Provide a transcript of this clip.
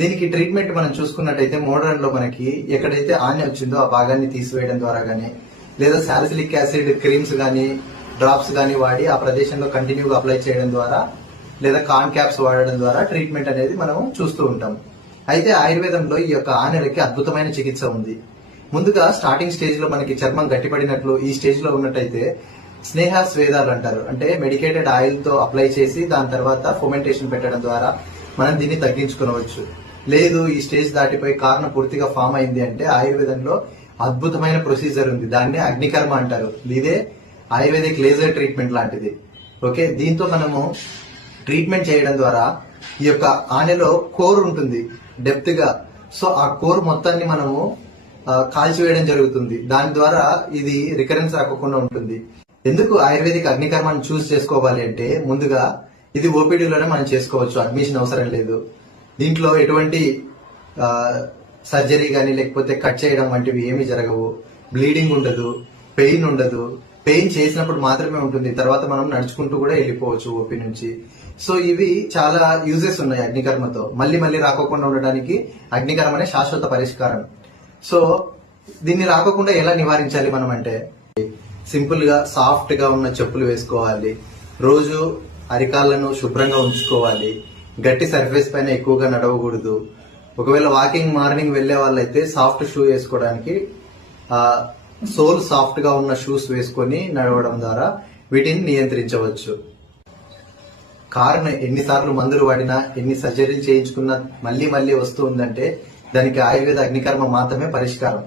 దీనికి ట్రీట్మెంట్ మనం చూసుకున్నట్టయితే మోడర్న్ లో మనకి ఎక్కడైతే ఆన్య వచ్చిందో ఆ భాగాన్ని తీసివేయడం ద్వారా గానీ లేదా సాలిసిలిక్ యాసిడ్ క్రీమ్స్ గానీ డ్రాప్స్ గానీ వాడి ఆ ప్రదేశంలో కంటిన్యూగా అప్లై చేయడం ద్వారా లేదా కాన్ క్యాప్స్ వాడడం ద్వారా ట్రీట్మెంట్ అనేది మనం చూస్తూ ఉంటాం. అయితే ఆయుర్వేదంలో ఈ యొక్క ఆనెలకి అద్భుతమైన చికిత్స ఉంది. ముందుగా స్టార్టింగ్ స్టేజ్ లో మనకి చర్మం గట్టిపడినట్లు ఈ స్టేజ్ లో ఉన్నట్టయితే స్నేహ స్వేదాలు అంటారు, అంటే మెడికేటెడ్ ఆయిల్ తో అప్లై చేసి దాని తర్వాత ఫొమెంటేషన్ పెట్టడం ద్వారా మనం దీన్ని తగ్గించుకోవచ్చు. లేదు ఈ స్టేజ్ దాటిపోయి కారణం పూర్తిగా ఫామ్ అయింది అంటే ఆయుర్వేదంలో అద్భుతమైన ప్రొసీజర్ ఉంది, దాన్ని అగ్నికర్మ అంటారు. ఇదే ఆయుర్వేదిక్ లేజర్ ట్రీట్మెంట్ లాంటిది. ఓకే, దీంతో మనము ట్రీట్మెంట్ చేయడం ద్వారా ఈ యొక్క ఆనెలో కోర్ ఉంటుంది డెప్త్ గా, సో ఆ కోర్ మొత్తాన్ని మనము కాల్చివేయడం జరుగుతుంది. దాని ద్వారా ఇది రికరెన్స్ రాకుండా ఉంటుంది. ఎందుకు ఆయుర్వేదిక్ అగ్నికర్మను చూస్ చేసుకోవాలి అంటే ముందుగా ఇది ఓపీడీలోనే మనం చేసుకోవచ్చు, అడ్మిషన్ అవసరం లేదు. దీంట్లో ఎటువంటి సర్జరీ కానీ లేకపోతే కట్ చేయడం వంటివి ఏమి జరగవు, బ్లీడింగ్ ఉండదు, పెయిన్ ఉండదు. పెయిన్ చేసినప్పుడు మాత్రమే ఉంటుంది, తర్వాత మనం నడుచుకుంటూ కూడా వెళ్ళిపోవచ్చు ఓపీ నుంచి. సో ఇవి చాలా యూజెస్ ఉన్నాయి అగ్నికర్మతో. మళ్ళీ మళ్ళీ రాకోకుండా ఉండడానికి అగ్నికర్మనే శాశ్వత పరిష్కారం. సో దీన్ని రాకోకుండా ఎలా నివారించాలి మనం అంటే సింపుల్ గా సాఫ్ట్ గా ఉన్న చెప్పులు వేసుకోవాలి, రోజు అరికాళ్లను శుభ్రంగా ఉంచుకోవాలి, గట్టి సర్ఫేస్ పైన ఎక్కువగా నడవకూడదు. ఒకవేళ వాకింగ్ మార్నింగ్ వెళ్లే వాళ్ళైతే సాఫ్ట్ షూ వేసుకోవడానికి సోల్ సాఫ్ట్ గా ఉన్న షూస్ వేసుకొని నడవడం ద్వారా వీటిని నియంత్రించవచ్చు. కారణం ఎన్నిసార్లు మందులు వాడినా ఎన్ని సర్జరీలు చేయించుకున్నా మళ్ళీ మళ్ళీ వస్తూ ఉందంటే దానికి ఆయుర్వేద అగ్నికర్మ మాత్రమే పరిష్కారం.